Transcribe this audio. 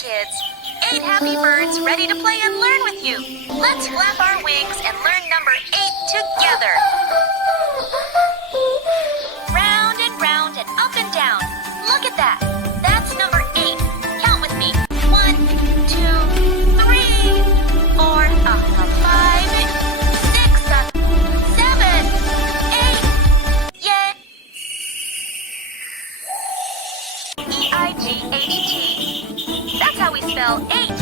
kids. 8 happy birds ready to play and learn with you. Let's flap our wings and learn number 8 together. Round and up and down. Look at that. That's number 8. Count with me. 1, 2, 3, 4, 5, 6, 7, 8. Yay! EIGHT. That's how we spell 8.